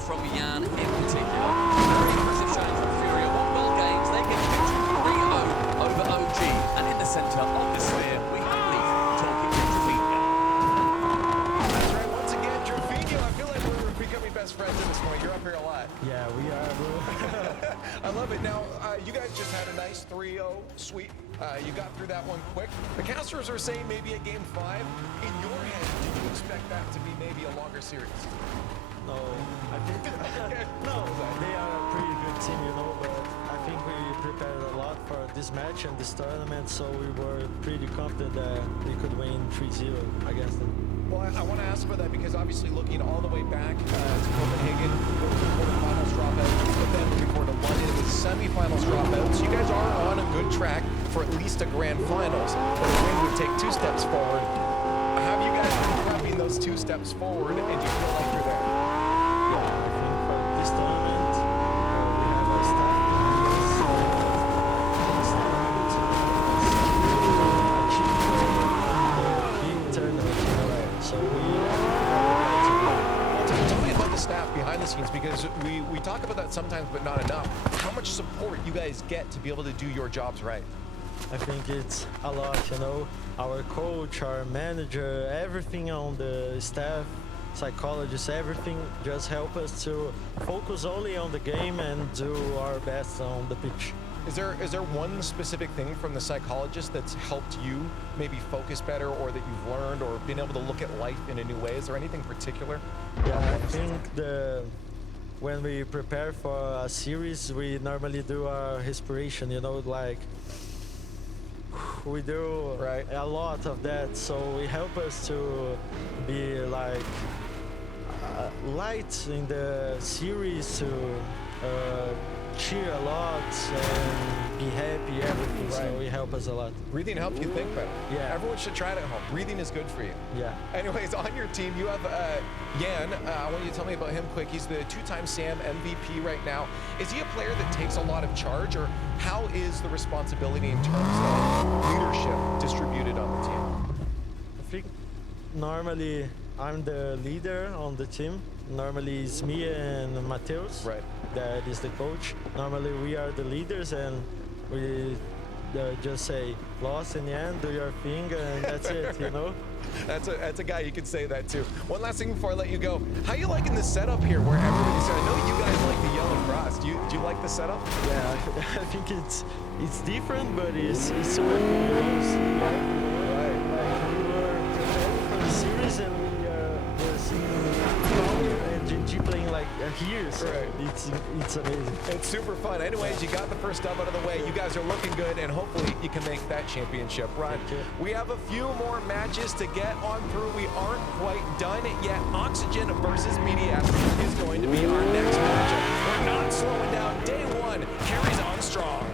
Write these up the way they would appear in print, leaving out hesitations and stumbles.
from Jan in particular. Very impressive showing from Fury. At 1-goal games, they get victory 3-0 over OG. And in the centre of the sphere, we have Leaf talking to Drafinha. That's right. Once again, Drafinha, I feel like we're becoming best friends at this point. You're up here a lot. Yeah, we are, bro. I love it. Now, you guys just had a nice 3-0 sweep. You got through that one quick. The casters are saying maybe at game 5. In your head, do you expect that to be maybe a longer series? No, I think no, they are a pretty good team, you know, but I think we prepared a lot for this match and this tournament, so we were pretty confident that we could win 3-0 against them. Well, I want to ask about that because obviously looking all the way back to Copenhagen, quarterfinals dropouts, but then looking forward to London with semifinals dropouts. You guys are on a good track for at least a grand finals, but a win would take 2 steps forward. Have you guys been prepping those 2 steps forward, and do you feel like you're there? Yeah, I think for this tournament, we have a staff big tournament, you know, so Tell me about the staff behind the scenes, because we talk about that sometimes, but not enough. How much support you guys get to be able to do your jobs right? I think it's a lot, you know, our coach, our manager, everything on the staff, psychologists, everything just help us to focus only on the game and do our best on the pitch. Is there one specific thing from the psychologist that's helped you maybe focus better, or that you've learned, or been able to look at life in a new way? Is there anything particular? Yeah, I think when we prepare for a series, we normally do our respiration, you know, like we do a lot of that, so it helps us to be like light in the series, to cheer a lot and be happy, everything. So it helps us a lot. Breathing helps you think better. Yeah. Everyone should try it at home. Breathing is good for you. Yeah. Anyways, on your team, you have Jan. I want you to tell me about him quick. He's the 2-time SAM MVP right now. Is he a player that takes a lot of charge, or how is the responsibility in terms of leadership distributed on the team? I think normally I'm the leader on the team. Normally it's me and Mateus. Right. That is the coach. Normally we are the leaders, and we just say, "Lost in the end, do your thing," and that's it, you know? That's a guy you could say that to. One last thing before I let you go. How you liking the setup here where everybody's, I know you guys like the yellow cross. Do you like the setup? Yeah, I think it's different, but it's super cool. Right. We were preparing for the series, and we were seeing Power and GG playing like here, so it's amazing. It's super fun. Anyways, you got the first dub out of the way. You guys are looking good, and hopefully you can make that championship run. We have a few more matches to get on through. We aren't quite done yet. Oxygen versus BDS is going to be our next matchup. We're not slowing down. Day 1 carries on strong.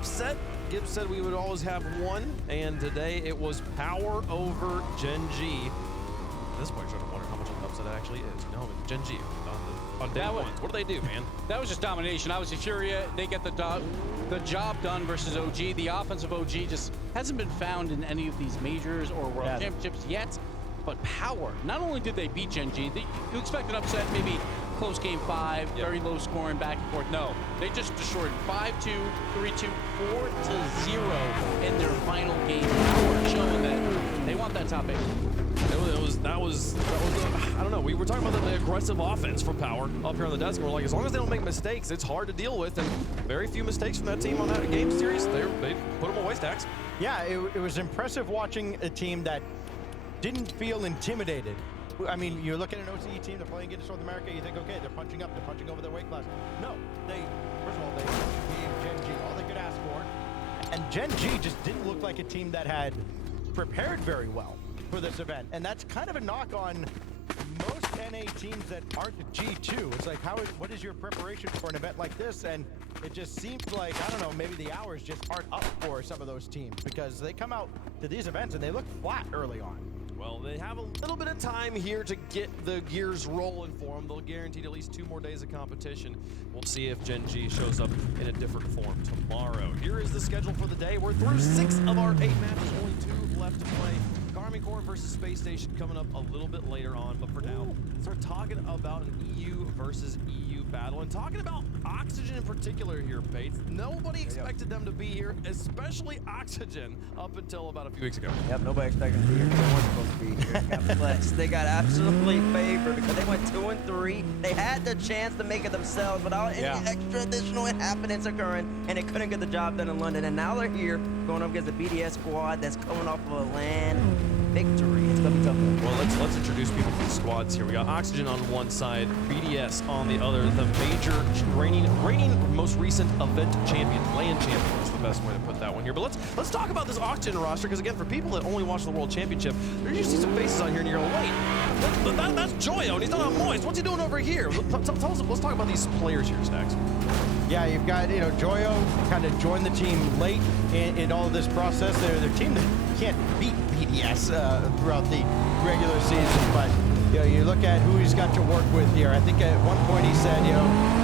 upset. Gibbs said we would always have one, and today it was Power over Gen G. At this point, you're starting to wonder how much of an upset it actually is. No, it's Gen G on day one. What do they do, man? That was just domination. Obviously, Furia, they get the job done versus OG. The offensive OG just hasn't been found in any of these majors or world championships yet. But Power, not only did they beat Gen G, you expect an upset, maybe close game 5, very low scoring back and forth. No, they just destroyed 5-2, 3-2, 4-0 in their final game. Power showing that they want that top 8. That was I don't know. We were talking about the aggressive offense from Power up here on the desk. And we're like, as long as they don't make mistakes, it's hard to deal with. And very few mistakes from that team on that game series. They put them away, Stacks. Yeah, it was impressive watching a team that didn't feel intimidated. I mean, you look at an OCE team, they're playing against North America, you think, okay, they're punching up, they're punching over their weight class. No, first of all, they gave Gen G all they could ask for. And Gen G just didn't look like a team that had prepared very well for this event. And that's kind of a knock on most NA teams that aren't G2. It's like, what is your preparation for an event like this? And it just seems like, I don't know, maybe the hours just aren't up for some of those teams because they come out to these events and they look flat early on. Well, they have a little bit of time here to get the gears rolling for them. They'll guarantee at least 2 more days of competition. We'll see if Gen G shows up in a different form tomorrow. Here is the schedule for the day. We're through 6 of our 8 matches, only 2 left to play. Army Corps versus Space Station coming up a little bit later on, but for now, let's start talking about an EU versus EU battle and talking about Oxygen in particular here, Bates. Nobody expected them to be here, especially Oxygen, up until about a few weeks ago. Yep, nobody expected them to be here. They weren't supposed to be here. Got flexed. They got absolutely favored because they went 2-3. They had the chance to make it themselves without any extra additional happenings occurring, and they couldn't get the job done in London. And now they're here going up against the BDS squad that's coming off of a LAN victory. It's gonna be tough. Well, let's introduce people to the squads here. We got Oxygen on one side, BDS on the other. The major reigning most recent event champion, LAN champion is the best way to put that one here. But let's talk about this Oxygen roster because again, for people that only watch the World Championship, there's usually some faces on here, and you're going, wait, that's Joyo, and he's not on Moist. What's he doing over here? Tell us. Let's talk about these players here, Stacks. Yeah, you've got Joyo kind of joined the team late in all of this process. They're a team that can't beat BDS throughout the regular season, but you look at who he's got to work with here. I think at one point he said,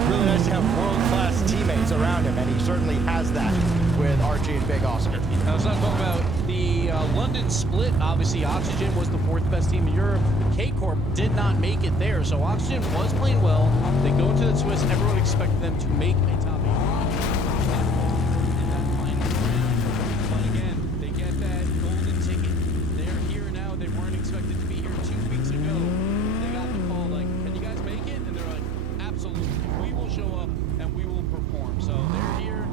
really nice to have world-class teammates around him, and he certainly has that with Archie and Big Awesome. Now, let's not talk about the London split. Obviously, Oxygen was the 4th best team in Europe. K-Corp did not make it there, so Oxygen was playing well. They go into the Swiss. Everyone expected them to make a top 8. In that final round. But again, they get that golden ticket. They're here now. They weren't expected to be here 2 weeks ago. They got the call like, can you guys make it? And they're like, absolutely. We will show up and we will perform. So they're here.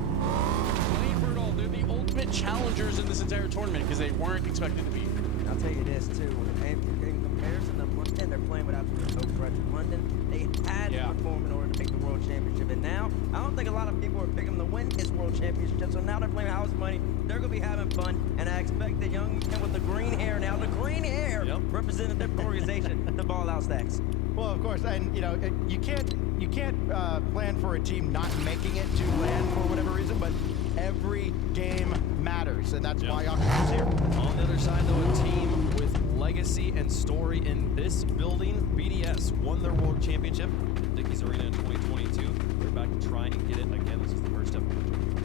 They're the ultimate challengers in this entire tournament because they weren't expected to be. I'll tell you this too. In comparison to London, they're playing with absolutely no threat to London. They had to perform in order to make the World Championship, and now I don't think a lot of people are picking them to win this World Championship. So now they're playing house money. They're gonna be having fun, and I expect the young man with the green hair now, the green hair, representing their organization, to ball out Stacks. Well, of course, and you can't plan for a team not making it to LAN for whatever reason, but every game matters, and that's why Oxygen's here. On the other side, though, a team with legacy and story in this building. BDS won their World Championship at Dickies Arena in 2022. They're back to try and get it again. This is the first step.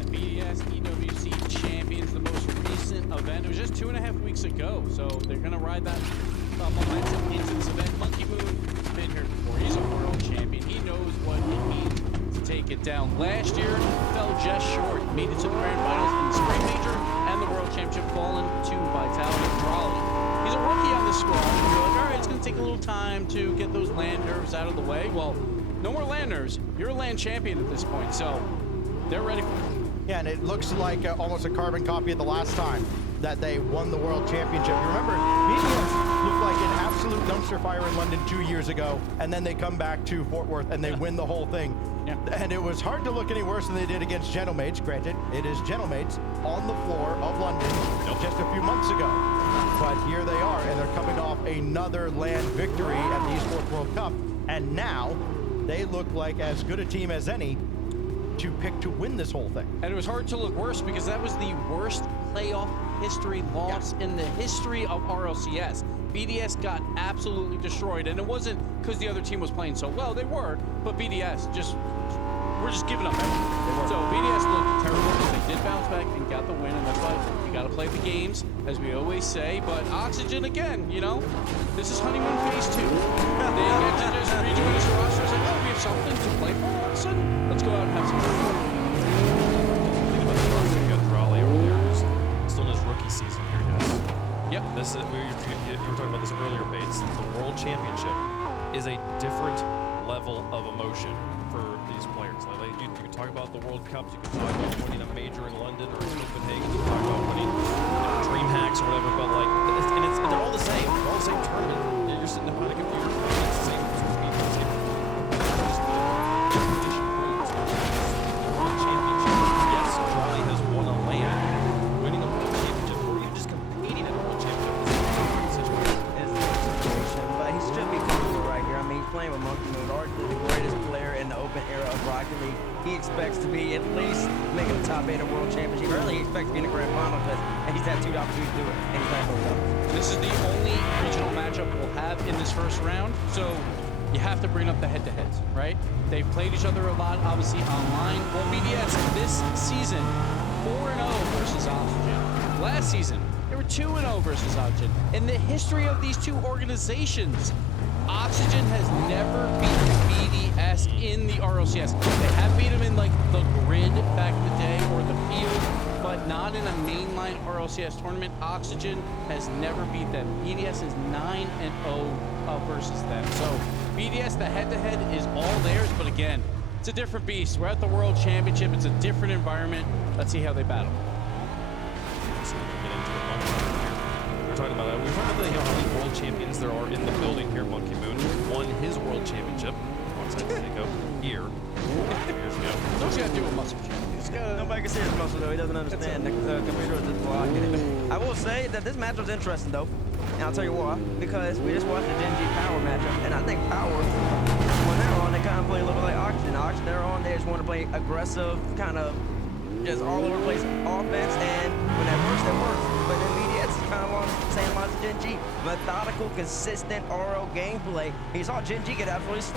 The BDS EWC Champions, the most recent event. It was just 2.5 weeks ago, so they're going to ride that momentum into this event. Monkey Moon has been here before. He's a world champion. He knows what it means to take it down. Last year, fell just short. Made it to the grand finals in the spring major and the world championship, fallen to Vitality and Raleigh. He's a rookie on the squad, and you're like, all right, it's going to take a little time to get those land nerves out of the way. Well, no more land nerves. You're a land champion at this point, so they're ready for it. Yeah, and it looks like almost a carbon copy of the last time that they won the World Championship. You remember, BDS looked like an absolute dumpster fire in London 2 years ago, and then they come back to Fort Worth and they win the whole thing. Yeah. And it was hard to look any worse than they did against Gentlemates. Granted, it is Gentlemates on the floor of London just a few months ago. But here they are, and they're coming off another LAN victory at the Esports World Cup. And now they look like as good a team as any to pick to win this whole thing. And it was hard to look worse because that was the worst playoff history loss in the history of RLCS. BDS got absolutely destroyed, and it wasn't because the other team was playing so well. They were, but BDS we're just giving up. So BDS looked terrible, but they did bounce back and got the win, and that's why you got to play the games, as we always say. But Oxygen, again, you know, this is honeymoon phase 2. They get to just rejoin this roster and say, oh, we have something to play for all of a sudden. Let's go out and have some fun. Think about the roster. You got Raleigh over there, who's still in his rookie season here. Yes. Yep. This is, you were talking about this earlier, Bates. The World Championship is a different level of emotion for these players. Like, you can talk about the World Cups, you can talk about winning a major in London or in Copenhagen, you can talk about winning Dream Hacks or whatever, but like, they're all the same. They're all the same tournament. You're sitting behind a computer, it's the same World Championship. Yes, Raleigh has won a land. Winning a World Championship, or you just competing in a World Championship is a different situation. It's a different situation, but he should be comfortable right here. I mean, he's playing with Monkey Moon, arguably the greatest player in the open era of Rocket League. He expects to be at least making the top 8 of World Championship. Early, he expects to be in the grand final because he's had 2 opportunities to do it, and he's not going to. This is the only regional matchup we'll have in this first round, so you have to bring up the head-to-heads, right? They've played each other a lot, obviously, online. Well, BDS this season, 4-0 versus Oxygen. Last season, they were 2-0 versus Oxygen. In the history of these two organizations, Oxygen has never beaten BDS in the RLCS. They have beat them in like the grid back in the day or the field, but not in a mainline RLCS tournament. Oxygen has never beat them. BDS is 9-0 versus them. So BDS, the head-to-head is all theirs, but again, it's a different beast. We're at the World Championship. It's a different environment. Let's see how they battle. So we can get into the Monkey Moon here. We're talking about that. We're talking about how many world champions there are in the building here. Monkey Moon won his world championship alongside Seiko here 2 years ago. What's he got to do with muscle? Nobody can see his muscle, though. He doesn't understand the computer is just blocking it. I will say that this matchup's interesting, though. And I'll tell you why. Because we just watched the Gen G Power matchup, and I think Power, when they're on, they kind of play a little bit like Oxygen. Oxygen, they're on, they just want to play aggressive, kind of just all over the place offense, and when that works, that works. But then BDS is kind of along the same lines as Gen G. Methodical, consistent RL gameplay. He saw Gen G get absolutely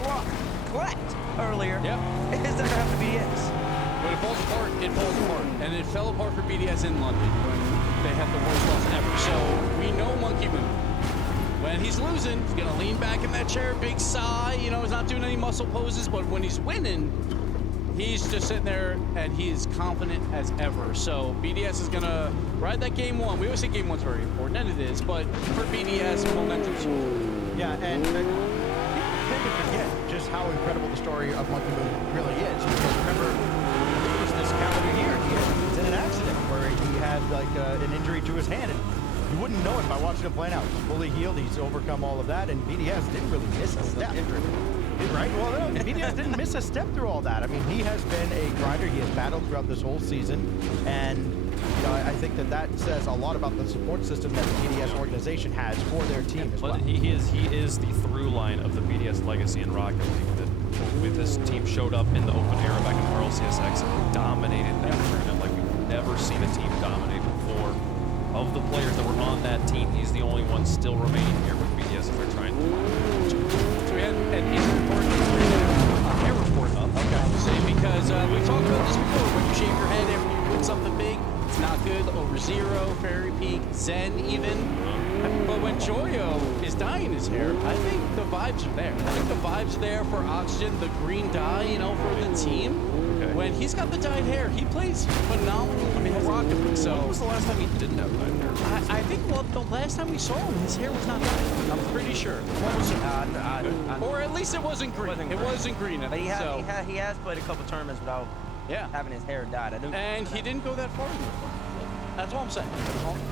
clapped earlier. Yep. Is that have to BDS? When it falls apart, it falls apart. And it fell apart for BDS in London when they had the worst loss ever. So we know Monkey Moon. When he's losing, he's gonna lean back in that chair, big sigh, you know, he's not doing any muscle poses, but when he's winning, he's just sitting there and he is confident as ever. So BDS is gonna ride that game 1. We always say game 1's very important, and it is, but for BDS, momentum's huge. Yeah, and people tend to forget just how incredible the story of Monkey Moon really is. Because remember, I think it was this calendar year, he was in an accident where he had like an injury to his hand. And you wouldn't know it by watching him play out. He's fully healed, he's overcome all of that, and BDS didn't really miss a step. Right? Well, no, BDS didn't miss a step through all that. I mean, he has been a grinder. He has battled throughout this whole season, and you know, I think that says a lot about the support system that the BDS organization has for their team as well. He is the through line of the BDS legacy in Rocket League. That with this team showed up in the open era back in RLCSX and dominated that tournament like we've never seen a team dominate before. Of the players that were on that team, he's the only one still remaining here with BDS as they're trying to. So we had an injury report, a hair report up, obviously, because we've talked about this before. When you shave your head after you win something big, it's not good. Over 0, Fairy Peak, Zen even. But when Joyo is dyeing his hair, I think the vibes are there. I think the vibes are there for Oxygen, the green dye, you know, for the team. Okay. When he's got the dyed hair, he plays phenomenal. I mean, Rocket League. So when was the last time he didn't have dyed hair? I think the last time we saw him, his hair was not dyed. I'm pretty sure. What was it? Or at least it wasn't green. It wasn't green. But he has played a couple tournaments without having his hair dyed. And he didn't go that far. That's all I'm saying. That's all I'm saying.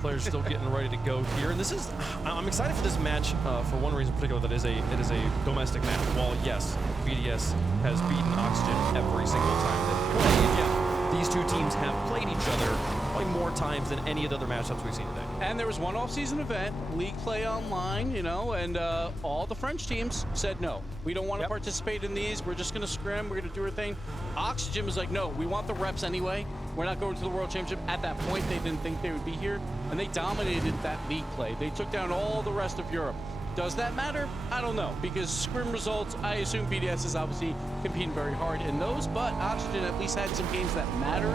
Players still getting ready to go here, and this is. I'm excited for this match for one reason in particular. That it is a domestic match. While yes, BDS has beaten Oxygen every single time they played. Yeah, these two teams have played each other probably more times than any of the other matchups we've seen today. And there was one off-season event, League Play Online, you know, and all the French teams said no. We don't want to participate in these. We're just going to scrim. We're going to do our thing. Oxygen was like, no, we want the reps anyway. We're not going to the World Championship. At that point, they didn't think they would be here, and they dominated that League Play. They took down all the rest of Europe. Does that matter? I don't know, because scrim results, I assume BDS is obviously competing very hard in those, but Oxygen at least had some games that matter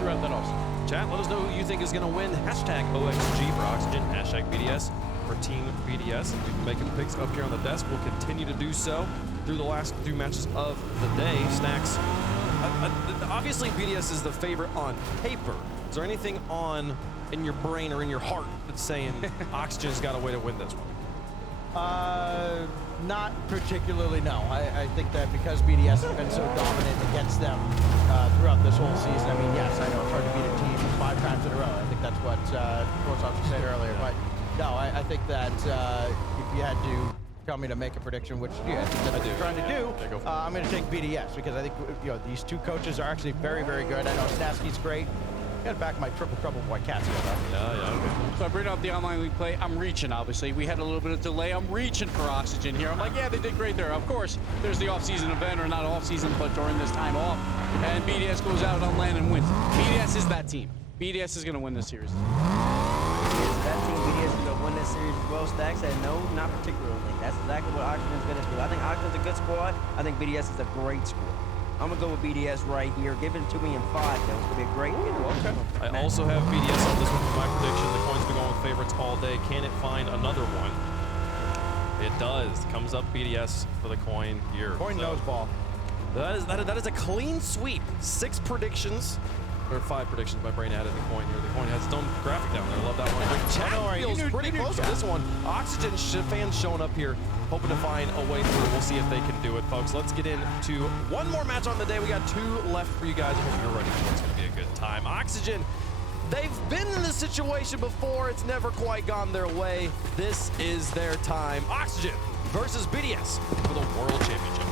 throughout that offseason. Chat, let us know who you think is going to win. Hashtag OXG for Oxygen, hashtag BDS for Team BDS. We've been making picks up here on the desk. We'll continue to do so through the last 2 matches of the day. Snacks, obviously BDS is the favorite on paper. Is there anything in your brain or in your heart that's saying Oxygen's got a way to win this one? Not particularly, no. I think that because BDS has been so dominant against them throughout this whole season, I mean, yes, I know it's hard to beat a team 5 times in a row. I think that's what Korsov said earlier. But no, I think that if you had to tell me to make a prediction, which that's what I'm trying to do, I'm going to take BDS because I think these 2 coaches are actually very, very good. I know Snasky's great. Got back my triple trouble boy Cassio though. Okay. So I bring up the online league play. I'm reaching, obviously. We had a little bit of delay. I'm reaching for Oxygen here. I'm like, yeah, they did great there. Of course, there's the off-season event, or not off-season, but during this time off. And BDS goes out on land and wins. BDS is that team. BDS is going to win this series. Is that team BDS is going to win this series as well? Stack said no, not particularly. That's exactly what Oxygen's going to do. I think Oxygen's a good squad. I think BDS is a great squad. I'm going to go with BDS right here. Give it to me in 5, though. It's going to be a great Okay. I also have BDS on this one for my prediction. The coin's been going with favorites all day. Can it find another one? It does. Comes up BDS for the coin here. Coin nose ball. That is a clean sweep. 6 predictions. Or 5 predictions. My brain added the coin here. The coin has its own graphic down there. Love that one. But chat feels pretty close to this one. Oxygen fans showing up here, hoping to find a way through. We'll see if they can do it, folks. Let's get into one more match on the day. We got 2 left for you guys. I hope you're ready for it's going to be a good time. Oxygen, they've been in this situation before. It's never quite gone their way. This is their time. Oxygen versus BDS for the World Championship.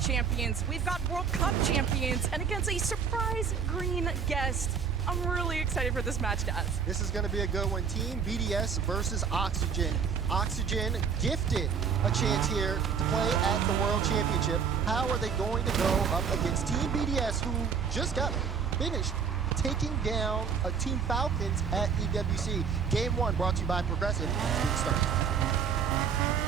Champions, we've got World Cup champions, and against a surprise green guest. I'm really excited for this match, Daz. This is going to be a good one. Team BDS versus Oxygen. Oxygen gifted a chance here to play at the World Championship. How are they going to go up against Team BDS, who just got finished taking down Team Falcons at EWC? Game 1 brought to you by Progressive. Good start.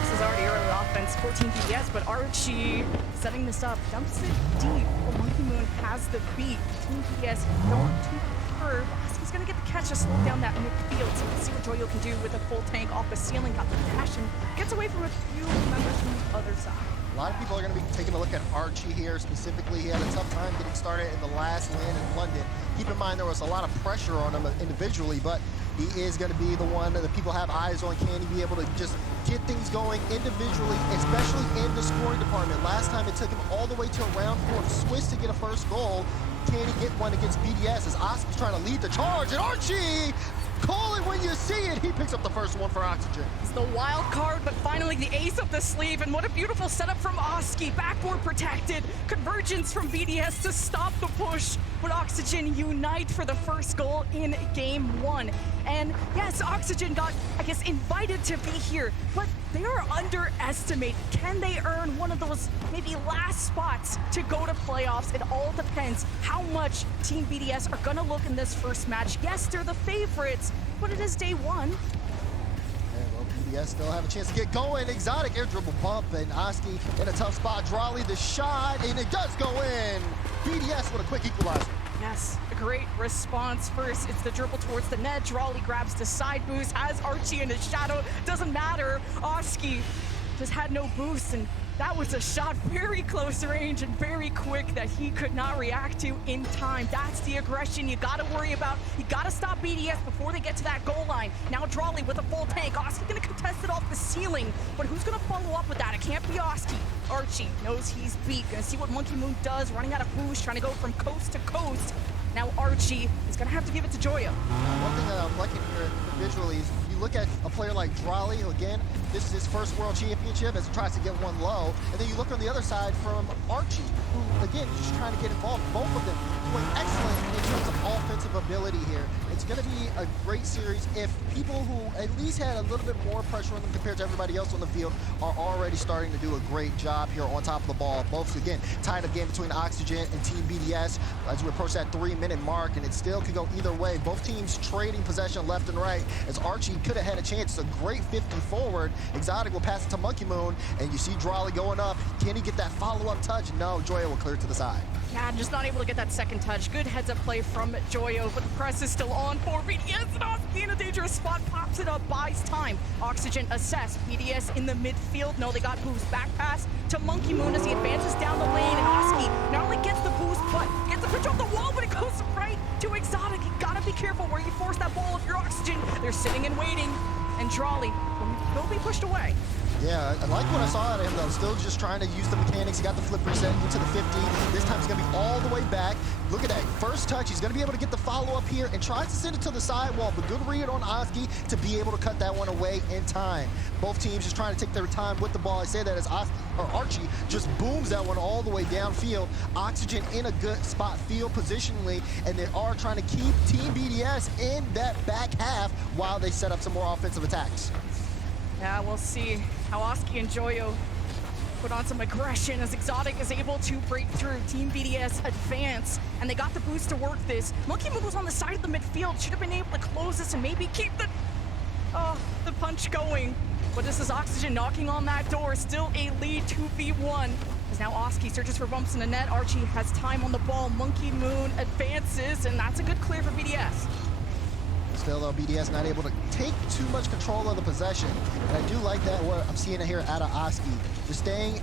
This is already early offense for Team BDS, but Archie setting this up, dumps it deep. Monkey Moon has the beat. Team BDS going to curve. He's going to get the catch to slow down that midfield. So let's see what Joyo can do with a full tank off the ceiling. Got the dash and gets away from a few members from the other side. A lot of people are going to be taking a look at Archie here specifically. He had a tough time getting started in the last land in London. Keep in mind there was a lot of pressure on him individually, but he is going to be the one that people have eyes on. Can he be able to just get things going individually, especially in the scoring department? Last time it took him all the way to round 4 of Swiss to get a first goal. Can he get one against BDS as Oski's trying to lead the charge? And Archie, call it when you see it. He picks up the first one for Oxygen. It's the wild card, but finally the ace up the sleeve. And what a beautiful setup from Oski. Backboard protected. Convergence from BDS to stop the push. But Oxygen unite for the first goal in game 1. And yes, Oxygen got, I guess, invited to be here, but they are underestimated. Can they earn one of those maybe last spots to go to playoffs? It all depends how much Team BDS are gonna look in this first match. Yes, they're the favorites, but it is day 1. And well, BDS still have a chance to get going. Exotic air dribble bump, and Oski in a tough spot. Drawley the shot, and it does go in. BDS with a quick equalizer. Yes, a great response. First, it's the dribble towards the net. Drawley grabs the side boost, has Archie in his shadow. Doesn't matter. Oski just had no boost, and that was a shot very close range and very quick that he could not react to in time. That's the aggression you gotta worry about. You gotta stop BDS before they get to that goal line. Now Drawley with a full tank. Oski gonna contest it off the ceiling, but who's gonna follow up with that? It can't be Oski. Archie knows he's beat. Gonna see what Monkey Moon does, running out of boost, trying to go from coast to coast. Now Archie is gonna have to give it to Joyo. One thing that I'm liking here visually is if you look at a player like Drolly, who again, this is his first World Championship as he tries to get one low. And then you look on the other side from Archie, who again, just trying to get involved. Both of them doing excellent in terms of offensive ability here. It's going to be a great series if people who at least had a little bit more pressure on them compared to everybody else on the field are already starting to do a great job here on top of the ball. Both, again, tied up game between Oxygen and Team BDS as we approach that 3-minute mark, and it still could go either way. Both teams trading possession left and right as Archie could have had a chance. It's a great 50 forward. Exotic will pass it to Monkey Moon, and you see Drolly going up. Can he get that follow-up touch? No, Joya will clear it to the side. Yeah, just not able to get that second touch. Good heads-up play from Joyo, but the press is still on for BDS, and Oski in a dangerous spot, pops it up, buys time. Oxygen assess, BDS in the midfield. No, they got boost. Back pass to Monkey Moon as he advances down the lane, and Oski not only gets the boost, but gets the pitch off the wall, but it goes right to Exotic. You gotta be careful where you force that ball if you're Oxygen. They're sitting and waiting, and Drolly will be pushed away. Yeah, I like what I saw out of him, though. Still just trying to use the mechanics. He got the flip reset into the 50. This time he's going to be all the way back. Look at that. First touch. He's going to be able to get the follow-up here and tries to send it to the sidewall, but good read on Oski to be able to cut that one away in time. Both teams just trying to take their time with the ball. I say that as Archie just booms that one all the way downfield. Oxygen in a good spot field positionally, and they are trying to keep Team BDS in that back half while they set up some more offensive attacks. Yeah, we'll see how Oski and Joyo put on some aggression as Exotic is able to break through. Team BDS advance, and they got the boost to work this. Monkey Moon was on the side of the midfield. Should have been able to close this and maybe keep the punch going. But this is Oxygen knocking on that door. Still a lead 2v1. As now Oski searches for bumps in the net. Archie has time on the ball. Monkey Moon advances, and that's a good clear for BDS. Still, though, BDS not able to take too much control of the possession. And I do like that, what I'm seeing here out of Oski. Just staying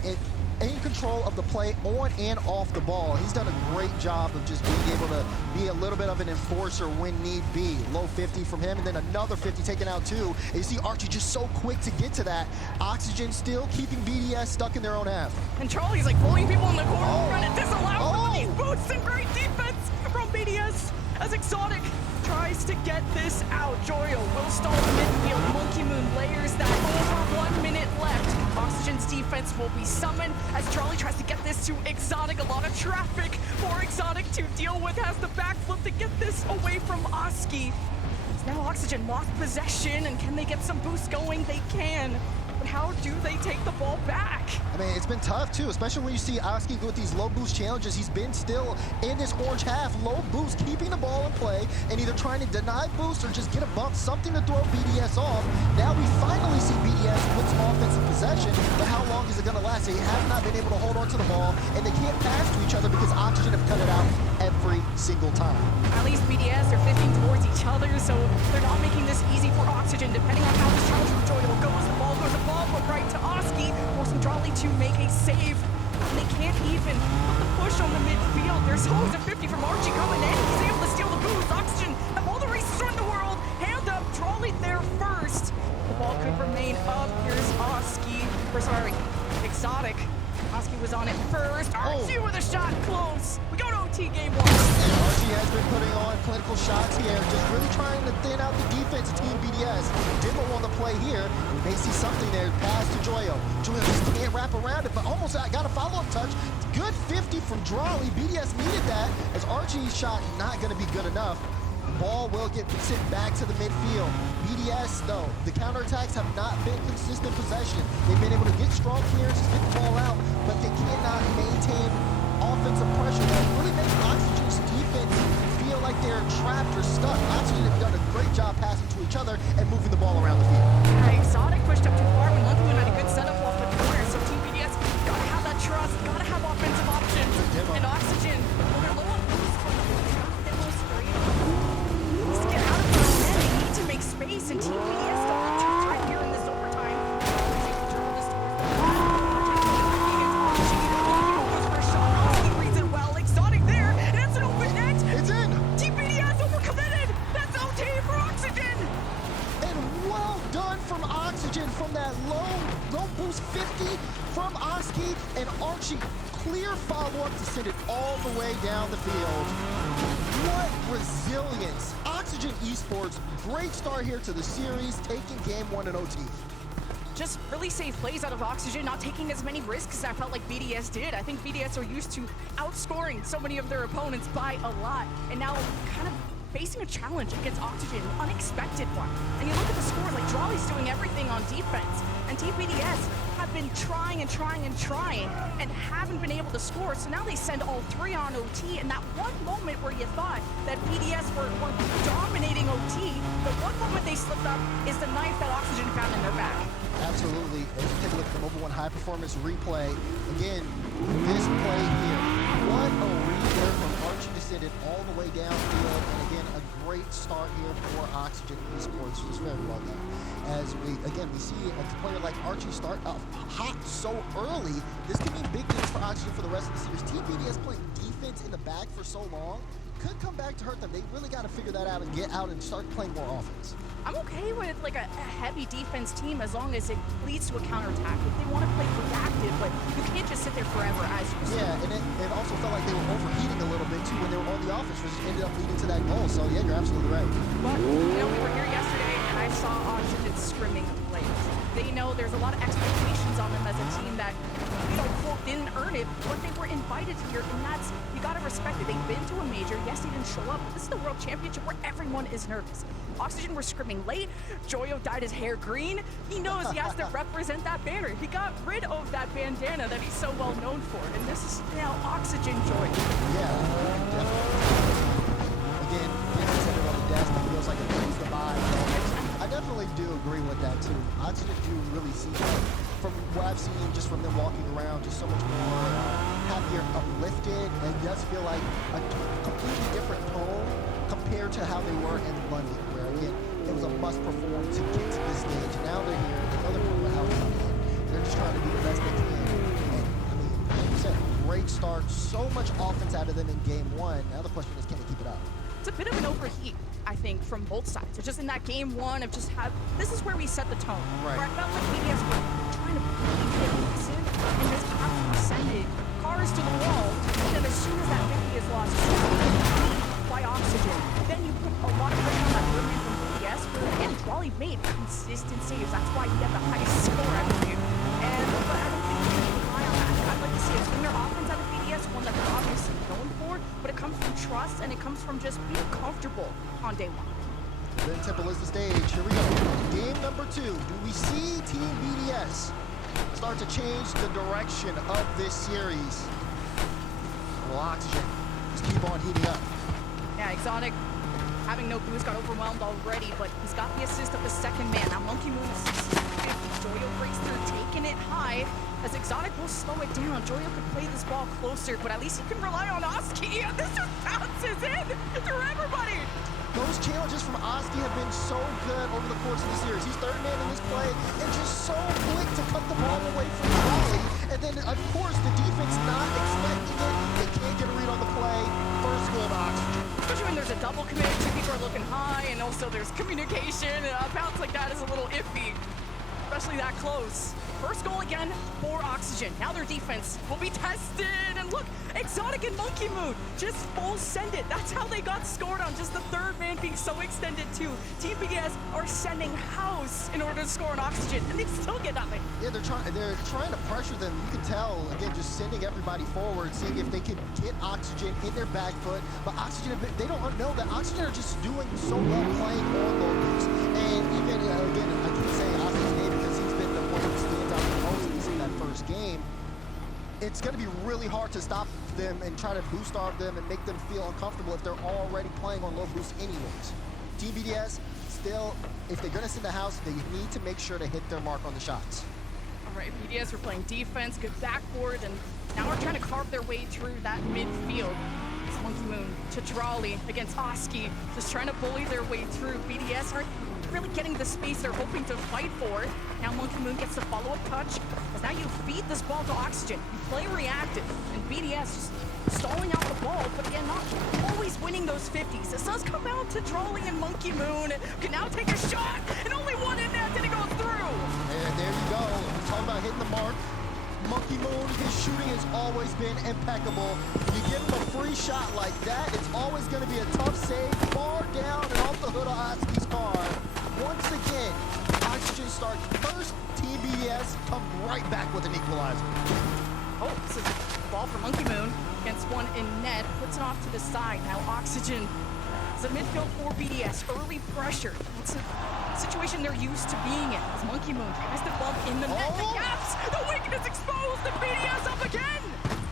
in control of the play on and off the ball. He's done a great job of just being able to be a little bit of an enforcer when need be. Low 50 from him, and then another 50 taken out too. And you see Archie just so quick to get to that. Oxygen still keeping BDS stuck in their own half. And Charlie's like pulling people in the corner, trying to disallow some of these boosts, and great defense from BDS as Exotic tries to get this out. Joyo will stall the midfield. Monkey Moon layers that. Over 1 minute left. Oxygen's defense will be summoned as Charlie tries to get this to Exotic. A lot of traffic for Exotic to deal with. Has the backflip to get this away from Oski. Now Oxygen lost possession, and can they get some boost going? They can. But how do they take the ball back? I mean, it's been tough too, especially when you see Oski go with these low boost challenges. He's been still in this orange half, low boost, keeping the ball in play, and either trying to deny boost or just get a bump, something to throw BDS off. Now we finally see BDS with some offensive possession, but how long is it going to last? They have not been able to hold on to the ball, and they can't pass to each other because Oxygen have cut it out every single time. At least BDS are 15 towards each other, so they're not making this easy for Oxygen. Depending on how this challenge from Joyo goes, the ball goes above, but right to Oski, forcing Drolly to make a save. And they can't even put the push on the midfield. There's always a 50 from Archie coming in. He's able to steal the boost. Oxygen have all the resources in the world. Hand up, Drolly there first. The ball could remain up. Here's Oski, or sorry, Exotic. Oski was on it first. Archie with a shot close. We go to OT game 1. And Archie has been putting on clinical shots here, just really trying to thin out the defense of Team BDS. Dibble on the play here. We may see something there. Pass to Joyo. Joyo just can't wrap around it, but almost got a follow-up touch. Good 50 from Drolly. BDS needed that as Archie's shot not going to be good enough. The ball will get sent back to the midfield. BDS, though, the counterattacks have not been consistent possession. They've been able to get strong clearances, get the ball out, but they cannot maintain offensive pressure. That really makes Oxygen's defense feel like they're trapped or stuck. Oxygen have done a great job passing to each other and moving the ball around the field. Exotic pushed up too far when Monkey Moon had a good setup off the corner, so Team BDS gotta have that trust, gotta have offensive options. And Oxygen, they're a little boost from the most free. Needs to get out of there, and they need to make space, and Team BDS don't have too tight here in this overtime. He's able to dribble this towards the Oski reads it well. Exotic there, and that's an open net. It's in. Team BDS overcommitted. That's OT for Oxygen. And well done from Oxygen from that low boost 50 from Oski, and Archie clear follow-up to send it all the way down the field. What resilience. Oxygen Oxygen Esports, great start here to the series, taking game 1 in OT. Just really safe plays out of Oxygen, not taking as many risks as I felt like BDS did. I think BDS are used to outscoring so many of their opponents by a lot, and now kind of facing a challenge against Oxygen, an unexpected one. And you look at the score, like Drawley's doing everything on defense, and Team BDS have been trying and haven't been able to score, so now they send all 3 on OT, and that one moment where you thought that BDS were dominating OT, the one moment they slipped up is the knife that Oxygen found in their back. Absolutely. As you take a look at the Mobile 1 high performance replay, again, this play here, what a read there from Archie descended all the way downfield, and again, a great start here for Oxygen Esports. Just very well done. As we see a player like Archie start off hot so early, this could mean big things for Oxygen for the rest of the series. Team BDS playing defense in the back for so long could come back to hurt them. They really got to figure that out and get out and start playing more offense. I'm okay with like a heavy defense team as long as it leads to a counterattack. If they want to play reactive, but you can't just sit there forever as you said. Yeah, and it also felt like they were overheating a little bit too when they were on the offense, which ended up leading to that goal. So yeah, you're absolutely right. But you know, we were here yesterday and I saw Oxygen scrimming late. They know there's a lot of expectations on them as a team that, you know, quote, didn't earn it, but they were invited here, and that's, you gotta respect it. They've been to a major, yes, they didn't show up, but this is the World Championship where everyone is nervous. Oxygen were scrimming late, Joyo dyed his hair green, he knows he has to represent that banner. He got rid of that bandana that he's so well known for, and this is now Oxygen Joyo. Yeah, definitely. Again, getting centered on the desk, it feels like it brings the vibe. I definitely do agree with that too. Oxygen do really see that. From what I've seen, just from them walking around, just so much more happier, uplifted, and it does feel like a completely different tone compared to how they were in London, where again, it was a must perform to get to this stage. Now they're here, they know they're putting the house in. They're just trying to do the best they can. And I mean, like you said, great start, so much offense out of them in game 1. Now the question is, can they keep it up? It's a bit of an overheat, I think, from both sides. It's just in that game 1 of just have, this is where we set the tone. Right. Where I felt like BDS were trying to be aggressive and just constantly sending cars to the wall, and then as soon as that 50 is lost, by Oxygen, then you put a lot of pressure on that movement from BDS, where again, Drawley made consistent saves. That's why he had the highest score, I believe. But I don't think we can rely on that. I'd like to see a cleaner offense out of BDS, one that they're obviously known for, but it comes from trust and it comes from just being comfortable on day 1. Then Temple is the stage. Here we go. Game number 2. Do we see Team BDS start to change the direction of this series? Well, Oxygen just keep on heating up. Yeah, Exotic, having no boost, got overwhelmed already, but he's got the assist of the second man. Now Monkey Moon 50. Joyo breaks through, taking it high. As Exotic will slow it down. Joyo could play this ball closer, but at least he can rely on Oski, and this just bounces in through everybody. Those challenges from Oski have been so good over the course of the series. He's third man in this play and just so quick to cut the ball away from Drawley. And then, of course, the defense not expecting it. They can't get a read on the play. First goal to Oxygen. Especially when there's a double commit, 2 people are looking high, and also there's communication. A bounce like that is a little iffy, especially that close. First goal again for Oxygen. Now their defense will be tested. And look, Exotic and Monkey Moon just full send it. That's how they got scored on, just the third man being so extended too. Team BDS are sending house in order to score on Oxygen, and they still get nothing. Yeah, they're trying to pressure them. You can tell, again, just sending everybody forward, seeing if they can get Oxygen in their back foot. But Oxygen, they don't know that Oxygen are just doing so well playing on low boost. And even, again, I keep saying Oxygen's name because he's been the one who stands out the most, at least in that first game. It's going to be really hard to stop them and try to boost off them and make them feel uncomfortable if they're already playing on low boost anyways. Team BDS, still, if they're going to send the house, they need to make sure to hit their mark on the shots. All right, BDS are playing defense, good backboard, and now we're trying to carve their way through that midfield. It's Monkey Moon to Drawley against Oski, just trying to bully their way through. BDS aren't really getting the space they're hoping to fight for. Now Monkey Moon gets the follow-up touch, as now you feed this ball to Oxygen. You play reactive, and BDS just stalling out the ball, but again, not always winning those 50s. This does come out to Drawley and Monkey Moon, can now take a shot, and only one in there, didn't go through. And there you go. We're talking about hitting the mark. Monkey Moon, his shooting has always been impeccable. You give him a free shot like that, it's always going to be a tough save, far down and off the go to Oski's car. Once again, Oxygen starts first. Team BDS come right back with an equalizer. Oh, this is a ball for Monkey Moon against one in net. Puts it off to the side. Now Oxygen is a midfield for BDS. Early pressure. It's a situation they're used to being in. As Monkey Moon tries to bump in the net. The gaps! The weakness exposed! The BDS up again!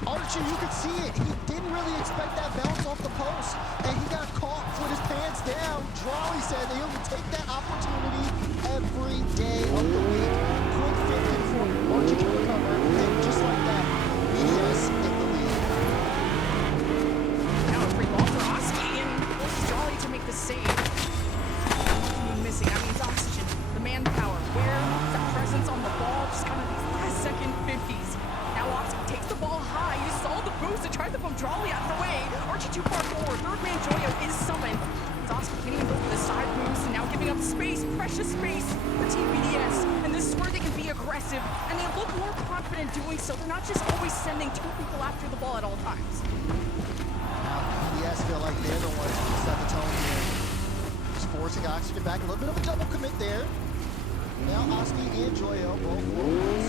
Archie, you could see it. He didn't really expect that bounce off the post, and he got caught with his pants down. Drawley said that he'll take that opportunity every day of the week. Quick 50 for Archie can recover, and just like that, BDS in the lead. Now a free ball for Oski, and forces Drawley to make the save. Missing, that means Oxygen, the manpower. Where is that presence on the ball? Just kind of these last second 50s. Now Oski takes the ball high, uses all the boost and tries to bump Drawley out of the way. Archie too far forward. Third man Joyo is summoned. Oski can't even go for the side boost, and now giving up space, precious space for Team BDS. And this is where they can be aggressive, and they look more confident doing so. They're not just always sending two people after the ball at all times. Now BDS feel like they're the ones who set the tone here. Just forcing Oxygen back, a little bit of a double commit there. Now Oski and Joyo both forwards.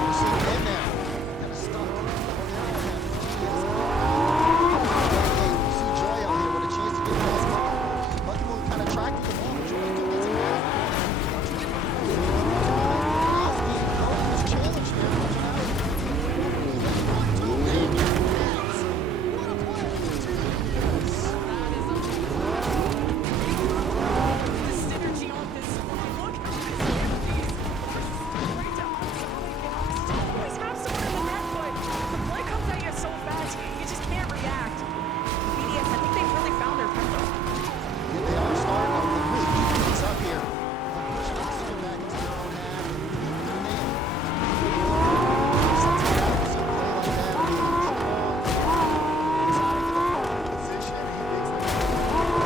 You see them now. Kind of stuck. You see Joyo here with a chance to get past Monkey. Monkey Moon kind of tracked the ball. Joyo gets it back. Oski going this challenge here. What a play! The synergy on this one. Look how this right down. Always have someone in the net, but the play comes at you so fast, you just can't react. BDS, I think they've really found their tempo. Yeah, they are starting up with really keeping things up here. They're pushing Oxygen back into their own half. Something happens, so play like that, and he's strong. Exotic in the forward position, and he makes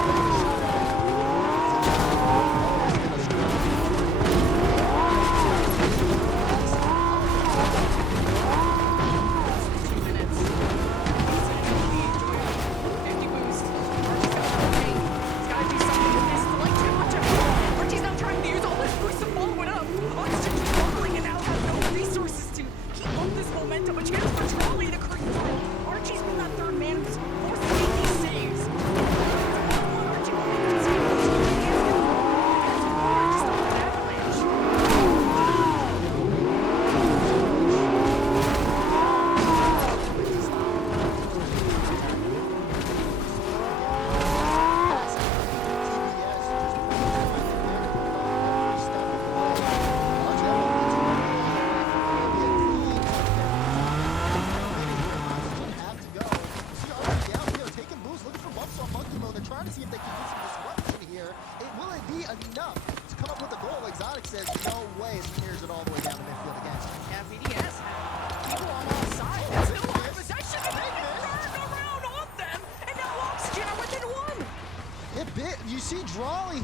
the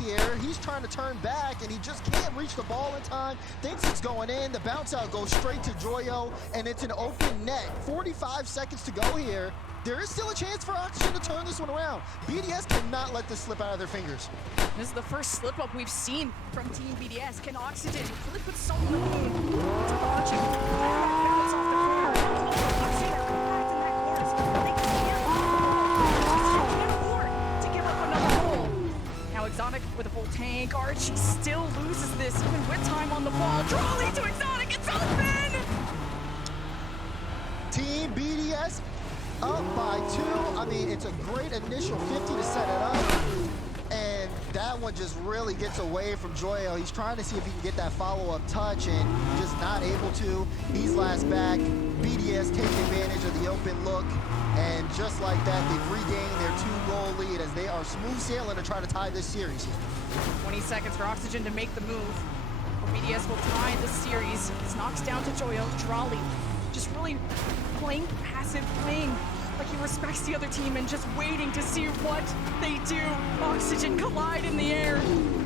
to turn back, and he just can't reach the ball in time. Thinks it's going in. The bounce out goes straight to Joyo, and it's an open net. 45 seconds to go here. There is still a chance for Oxygen to turn this one around. BDS cannot let this slip out of their fingers. This is the first slip up we've seen from Team BDS. Can Oxygen really put salt in the wound? It's Archie. Bounce off the corner. Oh, Oxygen are compact in that corner. So they can't afford to give up another goal. Now Exotic with a full tank. Archie still loses this even with time on the ball. Drawley to Exotic. It's open! Team BDS up by 2. I mean, it's a great initial 50 to set it up. And that one just really gets away from Joyo. He's trying to see if he can get that follow-up touch and just not able to. He's last back. BDS taking advantage of the open look. And just like that, they've regained their 2-goal lead as they are smooth sailing to try to tie this series here. 20 seconds for Oxygen to make the move. BDS will tie this series. This knocks down to Joyo. Drawley just really playing passive, playing like he respects the other team and just waiting to see what they do. Oxygen collide in the air.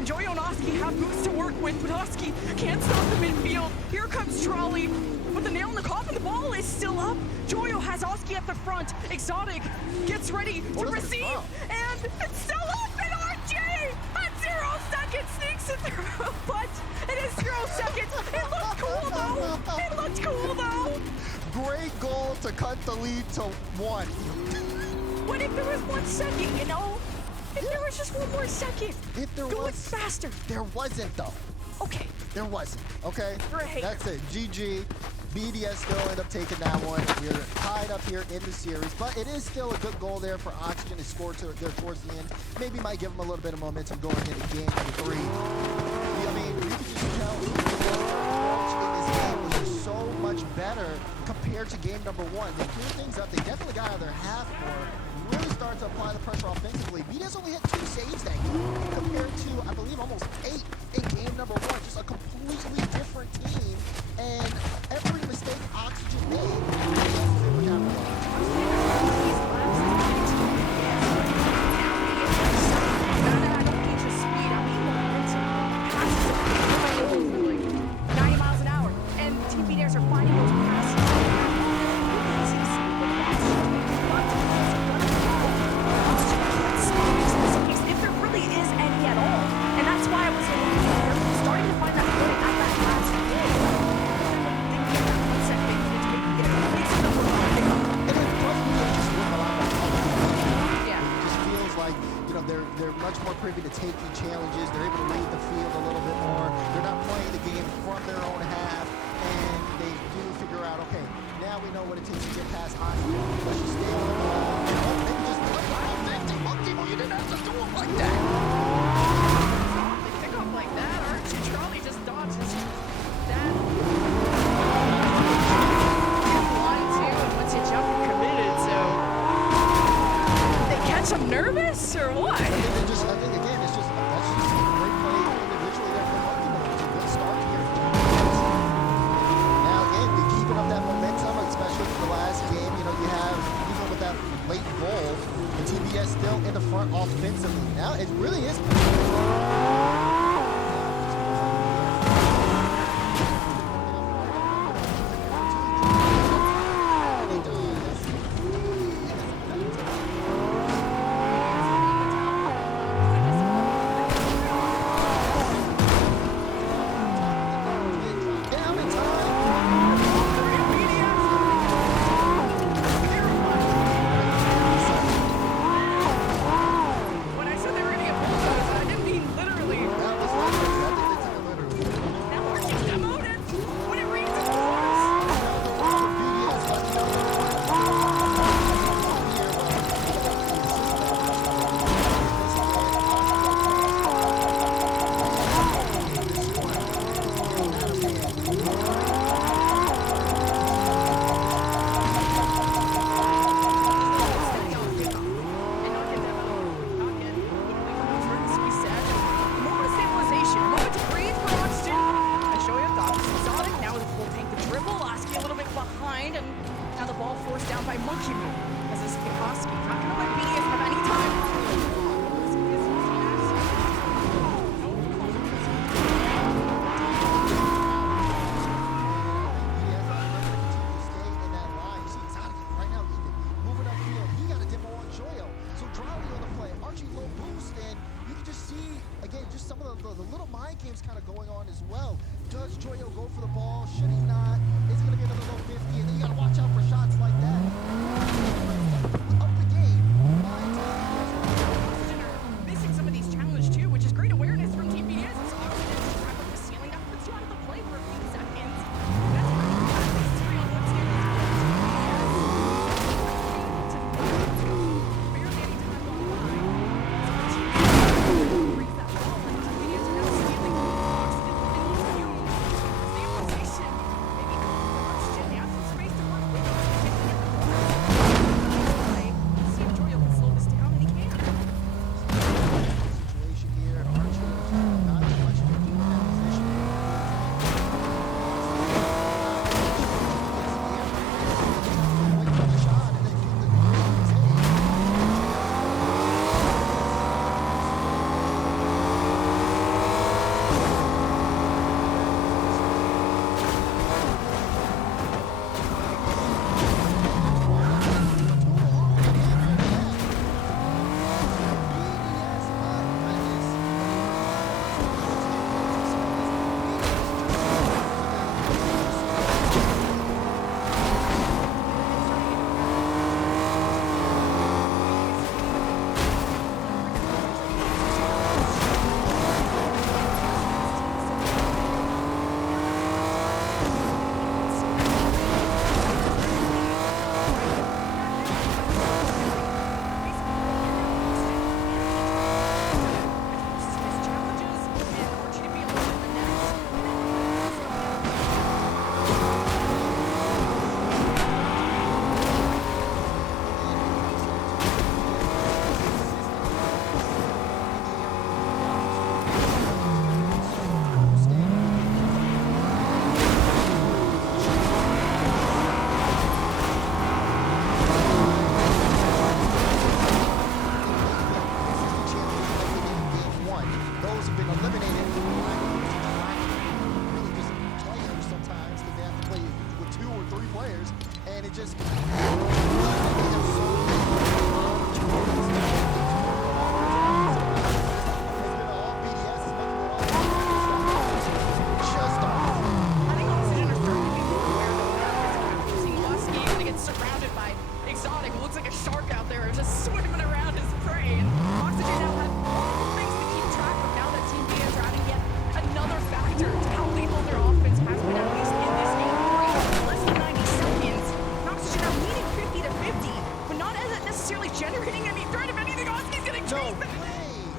Joyo and Oski have boots to work with, but Oski can't stop the midfield. Here comes Drawley, but the nail in the coffin, the ball is still up. Joyo has Oski at the front. Exotic gets ready to receive, and It's still open, RG! At 0 seconds, sneaks it through, but it is 0 seconds. It looked cool, though. It looked cool, though. Great goal to cut the lead to 1. What if there was 1 second, you know? If there was just 1 more second. If there Go was faster. There wasn't, though. Okay. There wasn't. Okay? You're a hater. That's it. GG. BDS still end up taking that one. We're tied up here in the series, but it is still a good goal there for Oxygen to score there towards the end. Maybe might give them a little bit of momentum going into game number 3. I mean, you can just tell their approach in this game was just so much better compared to game number 1. They cleared things up. They definitely got out of their half more. Really started to apply the pressure offensively. BDS only hit 2 saves that game compared to, I believe, almost 8 in game number 1. Just a completely different team. And every mistake Oxygen made, BDS was able to capitalize. They're much more privy to taking challenges. They're able to read the field a little bit more. They're not playing the game from their own half, and they do figure out, okay, now we know what it takes to get past Oxygen. Let's just stay on the ball. Maybe just play the 50. Look, Timo, you didn't have to do it like that. Pick up like that, Archie. Charlie just dodges that. Line 2, and once you jump, you're committed, so they catch him nervous, or what? I think again, that's just a great play individually there from Monkey. It's a good start here. Now again, we keeping up that momentum, especially for the last game. You know, you have, even with that late goal, the TBS still in the front offensively. Now it really is. When I said they were gonna get bulldozed, I didn't mean literally. Now Archie's demoted. When it rains, it pours. The little mind games kind of going on as well. Does Joyo go for the ball? Should he not? Is it going to be another low 50? And then you got to watch out for shots like that. Up the game. Missing some of these challenges too, which is great awareness from Team BDS. It's obviously just drive up the ceiling. That puts you out of the play for a few seconds. That's where you got these 3 on 1 series. Barely any time gone by. Brings that ball, and Team BDS are now stealing the stabilization. Maybe oxygen. They have some space to work with. just I think Oxygen are starting to be more aware of the fact that seeing Husky gonna get surrounded by Exotic, who looks like a shark out there, just swimming around his prey. And Oxygen now have multiple things to keep track of now that Team B is adding yet another factor to how lethal their offense has been, at least in this game. Less than 90 seconds. And Oxygen now leading 50 to 50, but not as necessarily generating any threat. If anything, Husky's gonna chase them.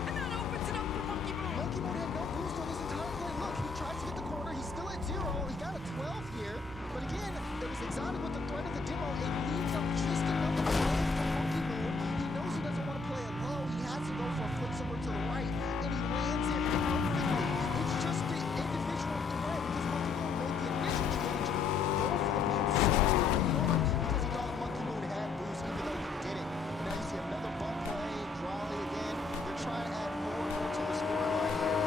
And that opens it up for Monkey Moon. Monkey Moon had no boost on his entire play. Look, he tries to get the corner. He's still at 0. He got a 12 here. But again, it was Exotic with the threat of the demo. It leaves up just enough of a play for Monkey Moon. He knows he doesn't want to play it low. He has to go for a flick somewhere to the right, and he lands it perfectly. It's just the individual threat because Monkey Moon made the initial change. Go for the bump so early on because he thought Monkey Moon had boost even though he didn't. Now you see another bump play, Drawley again. They're trying to add more and more to the scoreline here.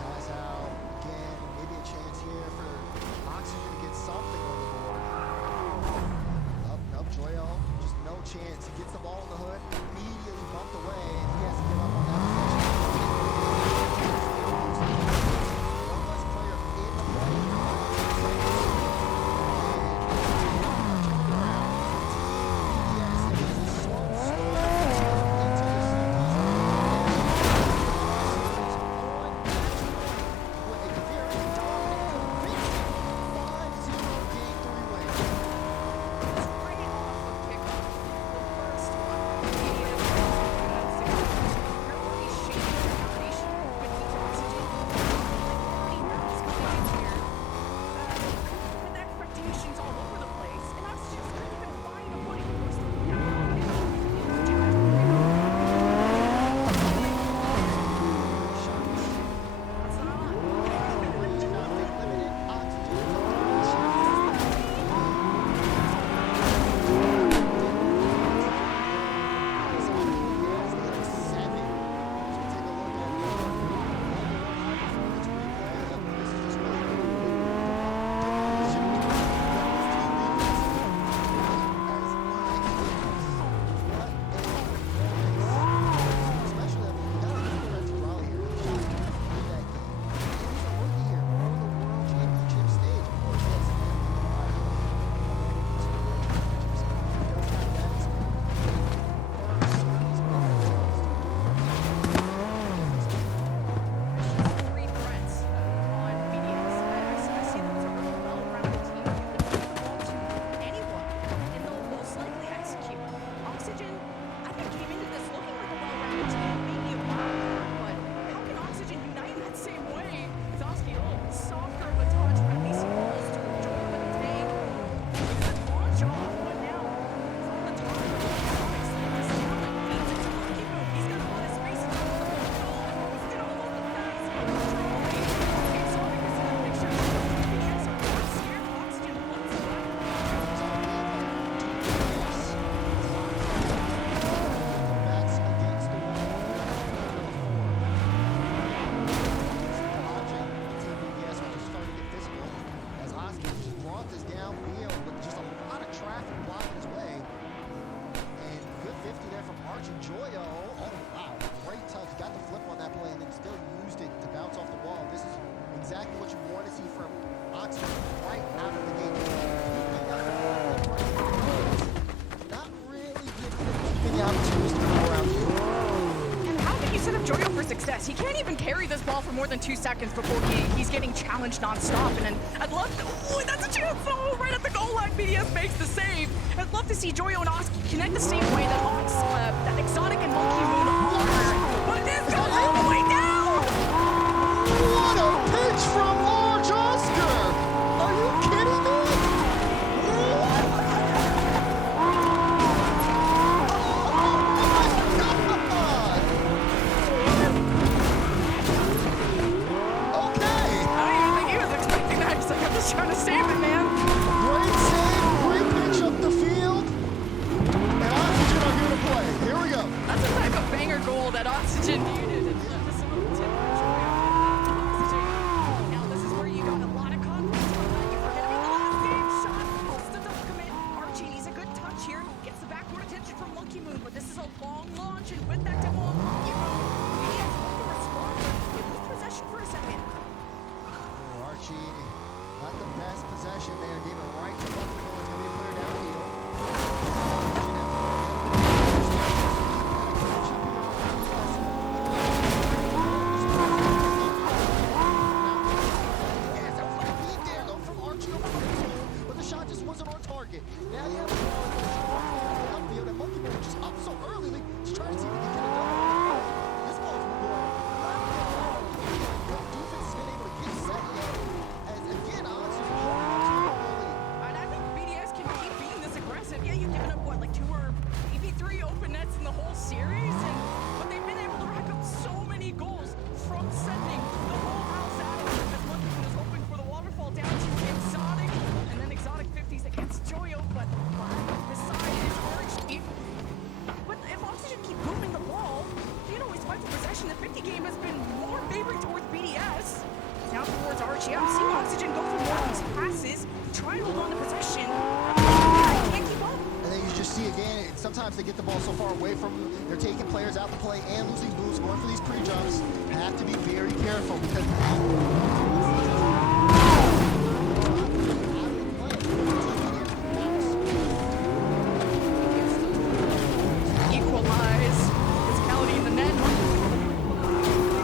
Pass out again. Maybe a chance here for Oxygen to get something on the board. Up, Joyo. Just no chance. He gets the ball in the hood, immediately bumped away, and he has to give up on that possession. One less player in the play. exactly what you want to see from Oxford right out of the gate. Not really giving any opportunities to go around here. And how can you set up Joyo for success? He can't even carry this ball for more than 2 seconds before he's getting challenged nonstop. And then I'd love to, that's a chance. Oh, right at the goal line, BDS makes the save. I'd love to see Joyo and Oski connect the same way that Exotic and Monkey Moon are. But this goes all the way down. What a pitch from Large Oscar! Are you got the best possession there. Gave it right to Buffalo. It's going to be a clear downfield. Yes, that was like a beat there, though, from Archie over the zone, but the shot just wasn't on target. Now you have the ball in the downfield, and Monkey Man just up so early. Just trying to see if he can get it done. This ball's going. The defense has been able to get set yet. As again, honestly, And I think BDS can keep being this aggressive. Yeah, you've given up, what, like 2 or maybe 3 open nets in the whole series, but they've been able to rack up so many goals from sending the whole house out of it. As Monkey Man is hoping for the waterfall down to Exotic, and then Exotic 50s against Joyo, but his side is Archie. But if Oxygen keep moving the ball, you can always fight for possession. The 50 game has been more favoring towards BDS. Now towards Archie. I'm seeing Oxygen go for more of these passes, try and hold on to possession. Can't keep up. and then you just see again, sometimes they get the ball so far away from them, they're taking players out the play and losing boosts, going for these pre-jumps. Have to be very careful because Equalize. Physicality in the net.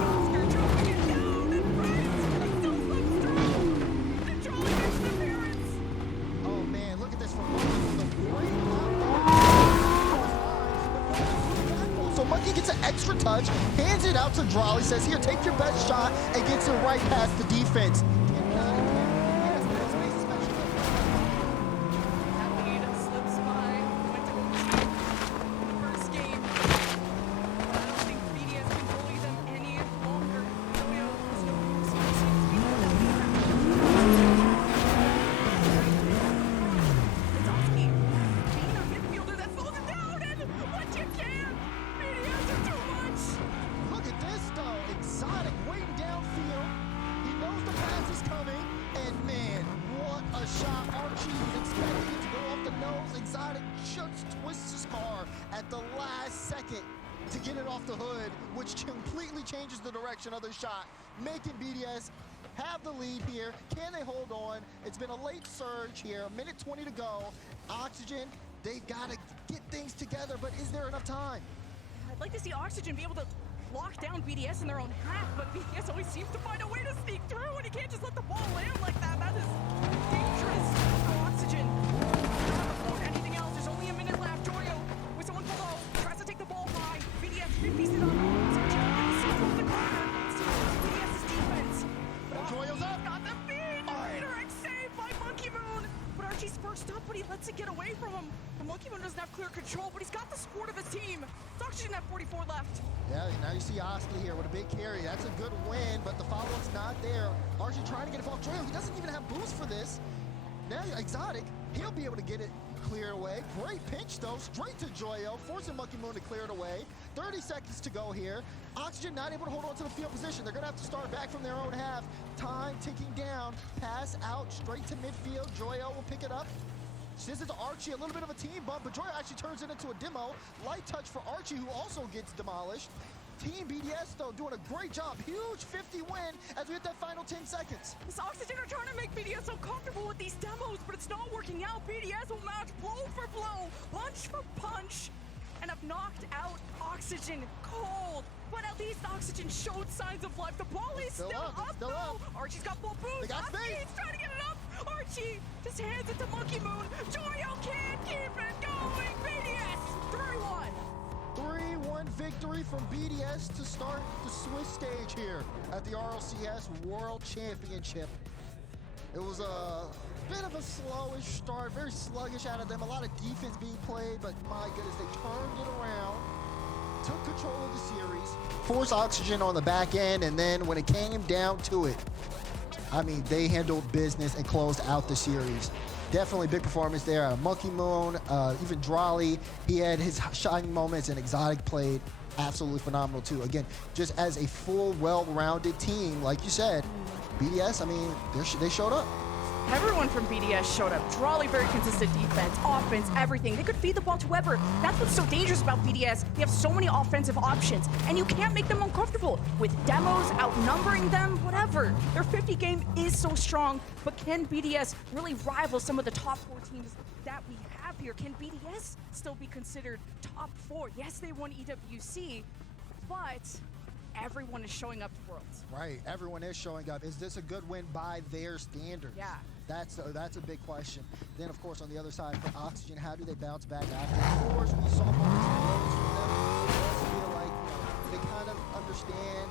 Oscar dropping it down, and Brian's still slips through. And Charlie makes an appearance. oh man, look at this from Monkey with a great block. So Monkey gets an extra touch, hands it out to Drawley, says, here, take your best shot, and gets it right past the defense. That lead slips by. Went to the first game. But I don't think BDS can bully them any longer. Joyo has no response. Donsky being a midfielder that slows it down, and what you can. BDS are too much. Look at this though, Exotic waiting downfield. He knows the pass is coming, and man, what a shot. Archie was expecting it to go off the nose. Exotic just twists his car at the last second to get it off the hood, which completely changes the direction of the shot, making BDS have the lead here. Can they hold on? It's been a late surge here, a minute 20 to go. Oxygen, they've got to get things together, but is there enough time? I'd like to see Oxygen be able to lock down BDS in their own half, but BDS always seems to find a way to sneak through, and he can't just let the ball land like that. That is dangerous for Oxygen. Not afford anything else. There's only a minute left. Joyo with someone below tries to take the ball high. BDS 50s it up. Searching for the circle of the corner. Steals BDS's defense. But Joyo's up. got the feed. Redirect save by Monkey Moon. But Archie's first up, but he lets it get away from him. The Monkey Moon doesn't have clear control, but he's got the support of his team. It's Oxygen at 44 left. Yeah, now you see Oski here with a big carry. That's a good win, but the follow-up's not there. Archie trying to get it off Joyo. He doesn't even have boost for this. Now Exotic, he'll be able to get it cleared away. Great pinch though, straight to Joyo, forcing Monkey Moon to clear it away. 30 seconds to go here. Oxygen not able to hold on to the field position. They're gonna have to start back from their own half. Time ticking down, pass out straight to midfield. Joyo will pick it up. This is Archie, a little bit of a team bump, but Joyo actually turns it into a demo. Light touch for Archie, who also gets demolished. Team BDS, though, doing a great job. Huge 50 win as we hit that final 10 seconds. This Oxygen are trying to make BDS so comfortable with these demos, but it's not working out. BDS will match blow for blow, punch for punch, and have knocked out Oxygen cold. But at least Oxygen showed signs of life. The ball is still up, still though. up. Archie's got full boost. They got space. He's trying to get it up. Archie just hands it to Monkey Moon. Joyo can't keep it going. BDS 3-1. 3-1 victory from BDS to start the Swiss stage here at the RLCS World Championship. It was a bit of a slowish start, very sluggish out of them. A lot of defense being played, but my goodness, they turned it around, took control of the series, forced Oxygen on the back end, and then when it came down to it, I mean, they handled business and closed out the series. Definitely big performance there out of Monkey Moon, even Drawley. He had his shining moments, and Exotic played absolutely phenomenal too. Again, just as a full, well-rounded team, like you said, BDS, I mean, they showed up. Everyone from BDS showed up. Drawley, very consistent defense, offense, everything. They could feed the ball to whoever. That's what's so dangerous about BDS. They have so many offensive options, and you can't make them uncomfortable with demos, outnumbering them, whatever. Their 50 game is so strong, but can BDS really rival some of the top 4 teams that we have here? Can BDS still be considered top 4? Yes, they won EWC, but everyone is showing up to Worlds. Right, everyone is showing up. Is this a good win by their standards? Yeah. That's a big question. Then, of course, on the other side for Oxygen, how do they bounce back after? Of course, we saw moments of growth from them. It does feel like they kind of understand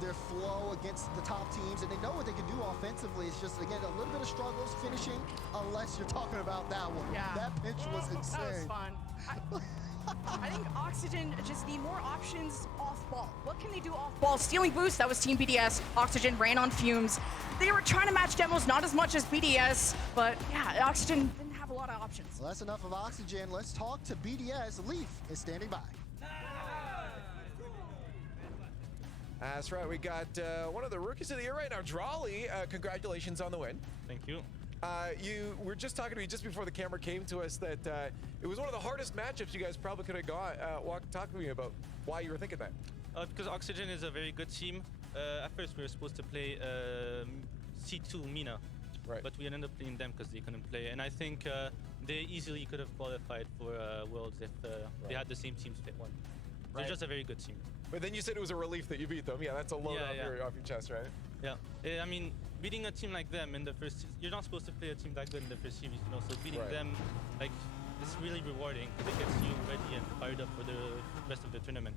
their flow against the top teams, and they know what they can do offensively. It's just, again, a little bit of struggles finishing, unless you're talking about that one. Yeah. That pitch was insane. That was fun. I think Oxygen just need more options off ball. What can they do off ball? Stealing boost, that was Team BDS. Oxygen ran on fumes. They were trying to match demos, not as much as BDS, but yeah, Oxygen didn't have a lot of options. Well, that's enough of Oxygen. Let's talk to BDS. Leaf is standing by. That's right. We got one of the rookies of the year right now, Drawley. Congratulations on the win. Thank you. You were just talking to me just before the camera came to us that it was one of the hardest matchups you guys probably could have got. Talk to me about why you were thinking that. Because Oxygen is a very good team. At first we were supposed to play C2 Mina, Right. but we ended up playing them because they couldn't play. And I think they easily could have qualified for Worlds if they had the same team split one. They're just a very good team. But then you said it was a relief that you beat them. Yeah, that's a load off your chest, right? Yeah. I mean, beating a team like them in the first, you're not supposed to play a team that good in the first series, you know. So beating them, like, it's really rewarding because it gets you ready and fired up for the rest of the tournament.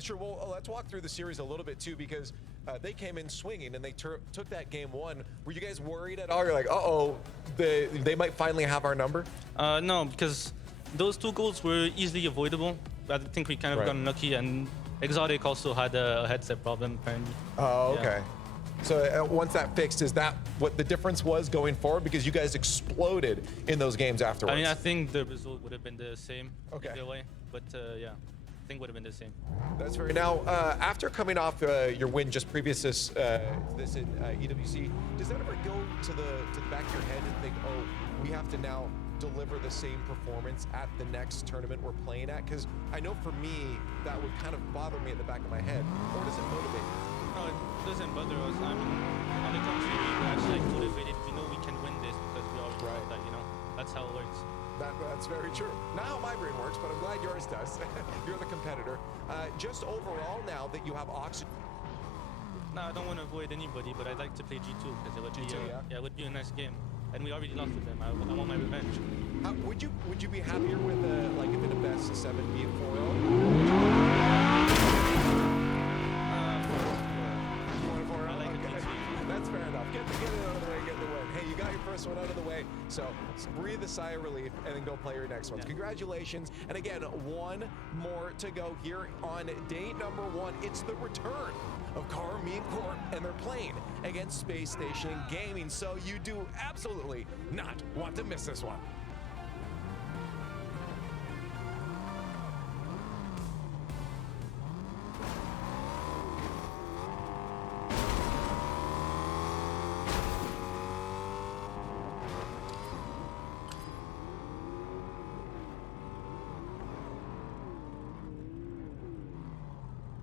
Sure. Well, let's walk through the series a little bit too, because they came in swinging and they took that game 1. Were you guys worried at all? You're like, uh-oh, they might finally have our number? No, because those 2 goals were easily avoidable. I think we kind of got unlucky, and Exotic also had a headset problem apparently. Oh, okay. Yeah. So once that fixed, is that what the difference was going forward? Because you guys exploded in those games afterwards. I mean, I think the result would have been the same either way, but yeah, I think would have been the same. That's fair. Now, after coming off your win just previous this in EWC, does that ever go to the back of your head and think, oh, we have to now deliver the same performance at the next tournament we're playing at? Because I know for me, that would kind of bother me at the back of my head. Or does it motivate you? No, it doesn't bother us. I mean, on the contrary, we're actually like motivated. We know we can win this because we already know that, you know. That's how it works. That's very true. Not how my brain works, but I'm glad yours does. You're the competitor. Just overall now that you have Oxygen. No, I don't want to avoid anybody, but I'd like to play G2 because it would be it would be a nice game. And we already lost to them. I want my revenge. Would you be happier with like if in a best of 7 beat 4-0? That's fair enough. Get it out of the way, get the win. Hey, you got your first one out of the way, so breathe a sigh of relief and then go play your next ones. Congratulations. And again, 1 more to go here on day number 1. It's the return of Carmine Corp, and they're playing against Space Station Gaming, so you do absolutely not want to miss this one.